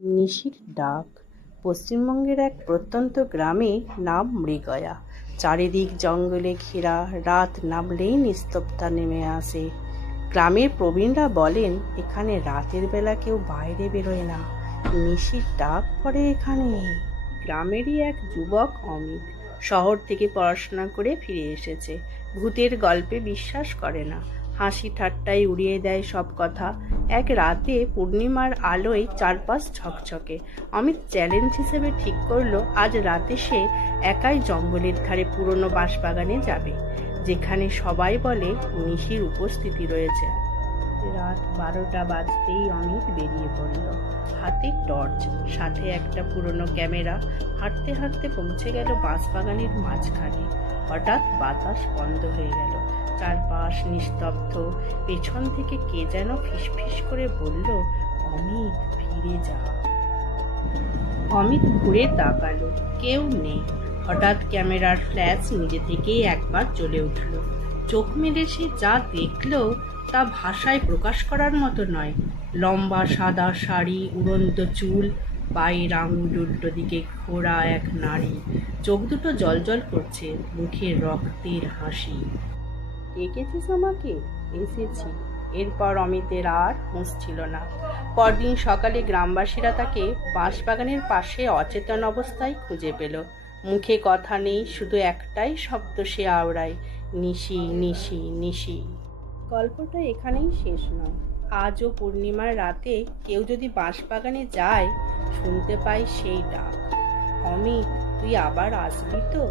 নিশির ডাক। পশ্চিমবঙ্গের এক প্রত্যন্ত গ্রামে নাম মৃগয়া। চারিদিক জঙ্গলে ঘেরা, রাত নামলেই নিস্তব্ধতা নেমে আসে। গ্রামের প্রবীণরা বলেন এখানে রাতের বেলা কেউ বাইরে বেরোয় না, নিশির ডাক পড়ে এখানে। গ্রামেরই এক যুবক অমিত শহর থেকে পড়াশোনা করে ফিরে এসেছে। ভূতের গল্পে বিশ্বাস করে না, হাসি ঠাট্টায় উড়িয়ে দেয় সব কথা। এক রাতে পূর্ণিমার আলোয় চারপাশ ঝকঝকে। অমিত চ্যালেঞ্জ হিসেবে ঠিক করলো আজ রাতে সে একাই জঙ্গলের ধারে পুরনো বাঁশবাগানে যাবে, যেখানে সবাই বলে নিশির উপস্থিতি রয়েছে। রাত 12টা বাজতেই অমিত বেরিয়ে পড়ল, হাতে টর্চ, সাথে একটা পুরনো ক্যামেরা। হাঁটতে হাঁটতে পৌঁছে গেল বাঁশবাগানের মাঝখানে। হঠাৎ বাতাস বন্ধ হয়ে গেল, চারপাশ নিস্তব্ধ। পেছন থেকে কে যেন ফিসফিস করে বলল, অমিত ফিরে যা। অমিত ঘুরে তাকালো, কেউ নেই। হঠাৎ ক্যামেরার ফ্ল্যাশ নিজে থেকেই একবার জ্বলে উঠল। চোখ মেলে সে যা দেখলো তা ভাষায় প্রকাশ করার মতো নয়। লম্বা সাদা শাড়ি, উড়ন্ত চুল, পায়ের আঙুল উল্টো দিকে ঘোরা এক নারী। চোখ দুটো জলজল করছে, মুখে রক্তের হাসি। ডেকেছিস আমাকে? এসেছি। এরপর অমিতের আর হুঁশ ছিল না। পরদিন সকালে গ্রামবাসীরা তাকে বাঁশবাগানের পাশে অচেতন অবস্থায় খুঁজে পেল। মুখে কথা নেই, শুধু একটাই শব্দ সে আওড়ায়, নিশি নিশি নিশি। গল্পটা এখানেই শেষ নয়। আজও পূর্ণিমার রাতে কেউ যদি বাঁশবাগানে যায়, শুনতে পায় সেই ডাক, অমিত তুই আবার আসবি তো?